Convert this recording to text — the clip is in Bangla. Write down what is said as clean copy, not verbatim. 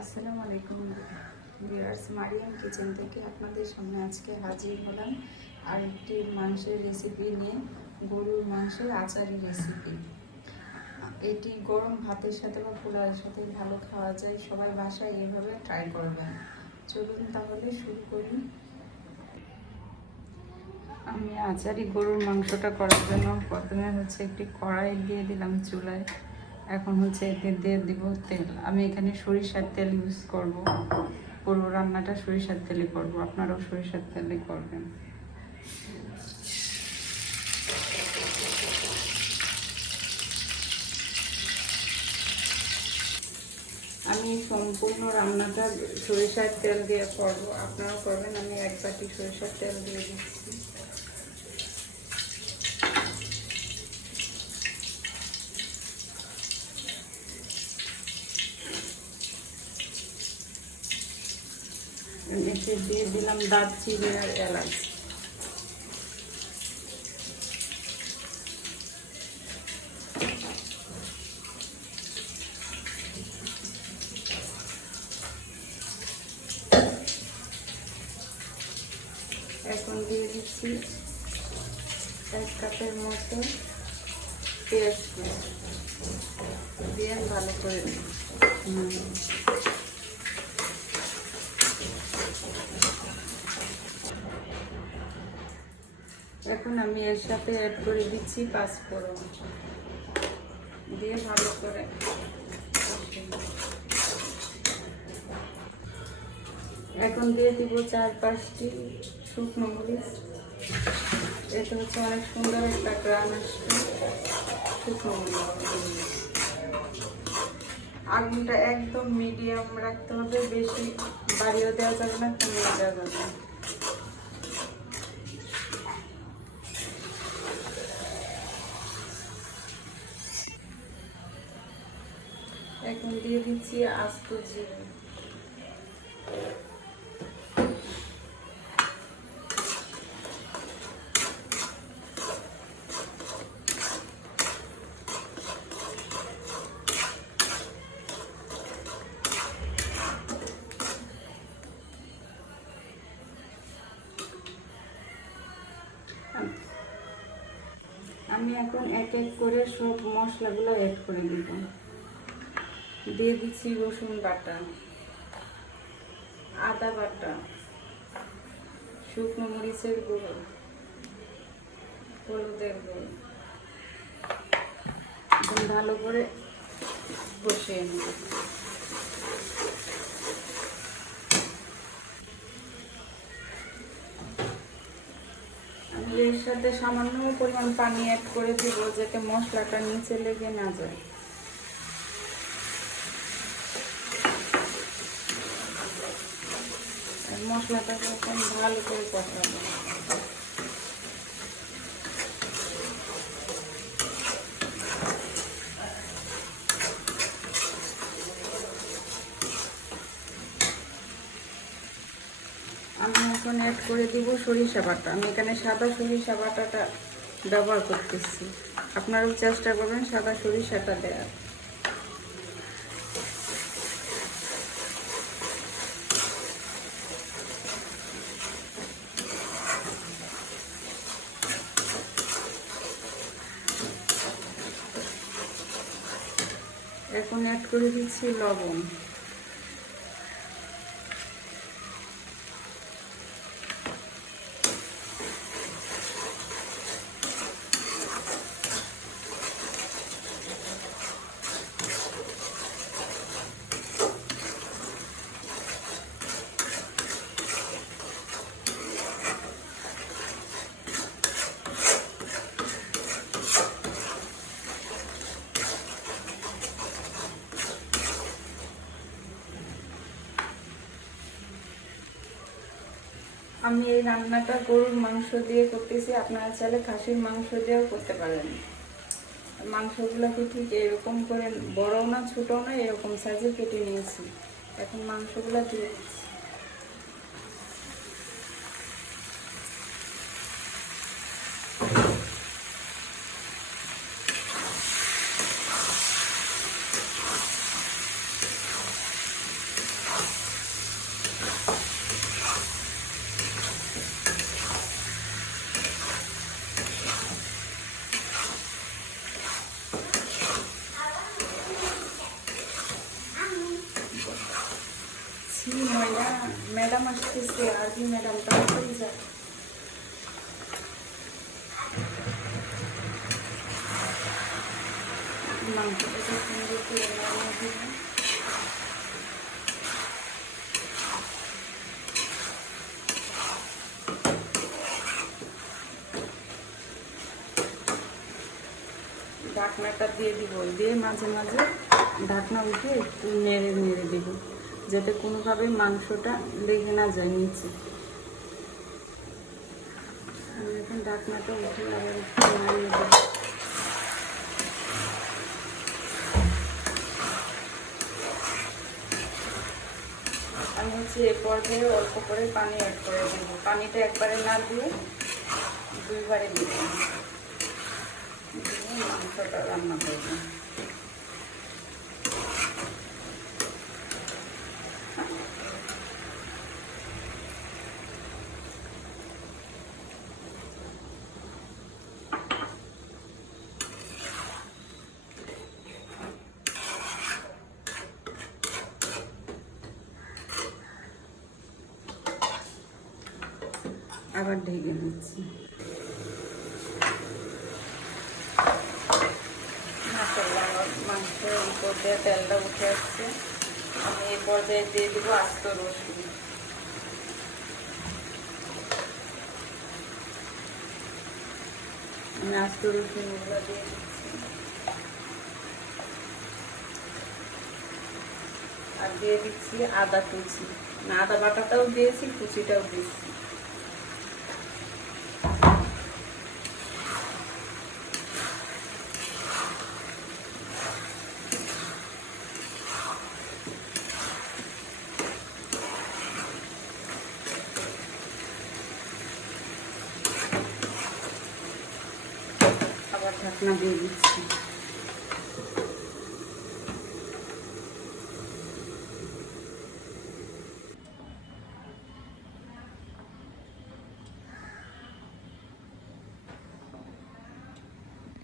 আসসালামু আলাইকুম ভিউয়ার্স, মারিয়াম কিচেন থেকে আপনাদের সামনে আজকে হাজির হলাম আর একটি মাংসের রেসিপি নিয়ে। গরুর মাংসের আচারি রেসিপি। এটি গরম ভাতের সাথে বা পোলাওয়ের সাথে ভালো খাওয়া যায়। সবাই বাসায় এইভাবে ট্রাই করবেন। চলুন তাহলে শুরু করি। আমি আচারি গরুর মাংসটা করার জন্য প্রথমে একটি কড়াই দিয়ে দিলাম চুলায়। এখন এতে দিয়ে দিব তেল। আমি এখানে সরিষার তেল ইউজ করব। পুরো রান্নাটা সরিষার তেলে করব, আপনারাও সরিষার তেলে করবেন। আমি সম্পূর্ণ রান্নাটা সরিষার তেল দিয়ে করব, আপনারাও করবেন। আমি এক বাটি সরিষার তেল দিয়ে দিচ্ছি। এতে দিয়ে দিলাম দারচিনি আর এলাচ। এখন দিয়ে দিচ্ছি 1 কাপের মতো পেঁয়াজ দিয়ে ভালো করে এখন আমি এর সাথে অ্যাড করে দিচ্ছি 5 ফোড়ন দিয়ে ভালো করে। এখন দিয়ে দিব 4-5টি শুকনো মরিচ। এটা অনেক সুন্দর একটা গ্রান আসবে। শুকনো মরিচ আগুনটা একদম মিডিয়াম রাখতে হবে, বেশি বাড়িয়েও দেওয়া যাবে না, কমিয়ে দেওয়া যাবে না। এখন দিয়ে দিচ্ছি আস্ত জিরে। আমি এখন এক এক করে সব মশলাগুলো অ্যাড করে দিব। দিয়ে দিচ্ছি রসুন বাটা, আদা বাটা, শুকনো মরিচের গুঁড়ো, হলুদের গুঁড়ো। এখন ভালো করে কষিয়ে নেব। আমি এর সাথে সামান্য পরিমাণ পানি অ্যাড করে দিব, যাতে মশলাটা নিচে লেগে না যায়। মশলাটাকে এখন ভালো করে কষাবো। আমি এখন অ্যাড করে দিব সরিষা বাটা। আমি এখানে সাদা সরিষা বাটাটা ব্যবহার করতেছি, আপনারাও চেষ্টা করবেন সাদা সরিষাটা দেওয়ার। এখন অ্যাড করে দিচ্ছি লবণ। আমি এই রান্নাটা গরুর মাংস দিয়ে করতেছি, আপনারা চাইলে খাসির মাংস দিয়েও করতে পারেন। মাংসগুলোকে ঠিক এরকম করে, বড়ও না ছোটও না, এরকম সাইজে কেটে নিয়েছি। এখন মাংসগুলো দিয়ে দিচ্ছি। কি ময়লা, ম্যাডাম আসতেছে, আর কি ম্যাডাম তাড়াতাড়ি যা। মাংসটা সুন্দর করে নাড়িয়ে দিলাম। ঢাকনাটা দিয়ে দিব, দিয়ে মাঝে মাঝে ঢাকনা উঠে একটু নেড়ে নেড়ে দেব, যাতে কোনোভাবে মাংসটা লেগে না যায় নিচে। আমি এখন ঢাকনাটা উঠে আবার একটু নাড়িয়ে দেব। আমি হচ্ছে এ পর্যায়ে অল্প করে পানি অ্যাড করে দেবো। পানিটা একবারে না দিয়ে দুইবারে দিব, দিয়ে মাংসটা রান্না করবো। আবার ঢেকে দিচ্ছি। মাশাআল্লাহ, মাংসের উপর দিয়ে তেলটা উঠে আসছে। আমি এই পর্যায়ে দিয়ে দিব আস্ত রসুন। আমি আস্ত রসুনগুলো দিয়ে দিচ্ছি, আর দিয়ে দিচ্ছি আদা কুচি। না, আদা বাটাটাও দিয়েছি, কুচিটাও দিচ্ছি। আবার ঢাকনা দিয়ে দিচ্ছি।